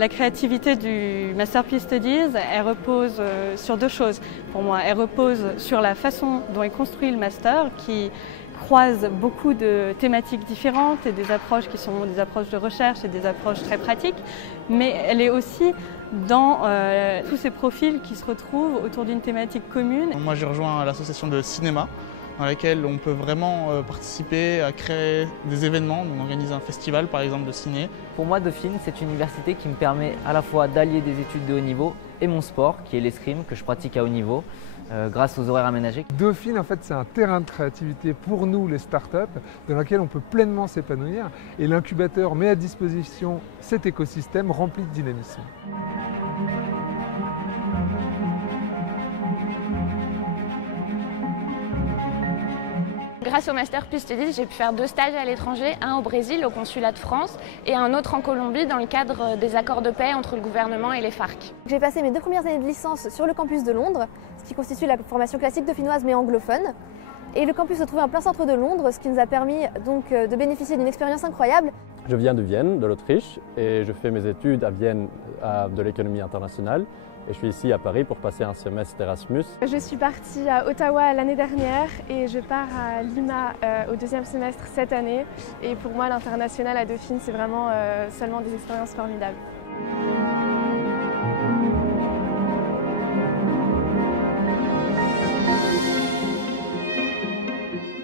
La créativité du Master Peace Studies, elle repose sur deux choses pour moi. Elle repose sur la façon dont est construit le master qui croise beaucoup de thématiques différentes et des approches qui sont des approches de recherche et des approches très pratiques, mais elle est aussi dans tous ces profils qui se retrouvent autour d'une thématique commune. Moi j'ai rejoint l'association de cinéma dans laquelle on peut vraiment participer à créer des événements. On organise un festival par exemple de ciné. Pour moi, Dauphine, c'est une université qui me permet à la fois d'allier des études de haut niveau et mon sport, qui est l'escrime, que je pratique à haut niveau, grâce aux horaires aménagés. Dauphine, en fait, c'est un terrain de créativité pour nous, les startups, dans lequel on peut pleinement s'épanouir. Et l'incubateur met à disposition cet écosystème rempli de dynamisme. Grâce au Master Peace Studies, j'ai pu faire 2 stages à l'étranger, un au Brésil, au consulat de France, et un autre en Colombie dans le cadre des accords de paix entre le gouvernement et les FARC. J'ai passé mes 2 premières années de licence sur le campus de Londres, ce qui constitue la formation classique dauphinoise mais anglophone. Et le campus se trouvait en plein centre de Londres, ce qui nous a permis donc de bénéficier d'une expérience incroyable. Je viens de Vienne, de l'Autriche, et je fais mes études à Vienne de l'économie internationale. Et je suis ici à Paris pour passer un semestre Erasmus. Je suis partie à Ottawa l'année dernière et je pars à Lima au 2e semestre cette année. Et pour moi, l'international à Dauphine, c'est vraiment seulement des expériences formidables.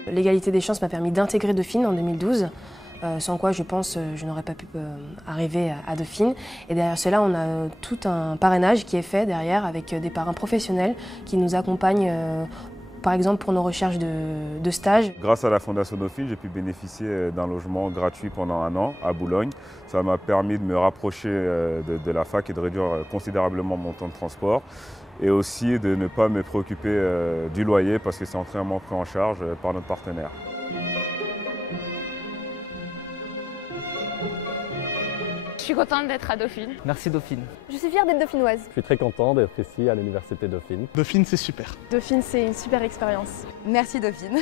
L'égalité des chances m'a permis d'intégrer Dauphine en 2012. Sans quoi je pense je n'aurais pas pu arriver à Dauphine. Et derrière cela, on a tout un parrainage qui est fait derrière avec des parrains professionnels qui nous accompagnent par exemple pour nos recherches de stage. Grâce à la Fondation Dauphine, j'ai pu bénéficier d'un logement gratuit pendant 1 an à Boulogne. Ça m'a permis de me rapprocher de la fac et de réduire considérablement mon temps de transport. Et aussi de ne pas me préoccuper du loyer parce que c'est entièrement pris en charge par notre partenaire. Je suis contente d'être à Dauphine. Merci Dauphine. Je suis fière d'être dauphinoise. Je suis très content d'être ici à l'université Dauphine. Dauphine c'est super. Dauphine, c'est une super expérience. Merci Dauphine.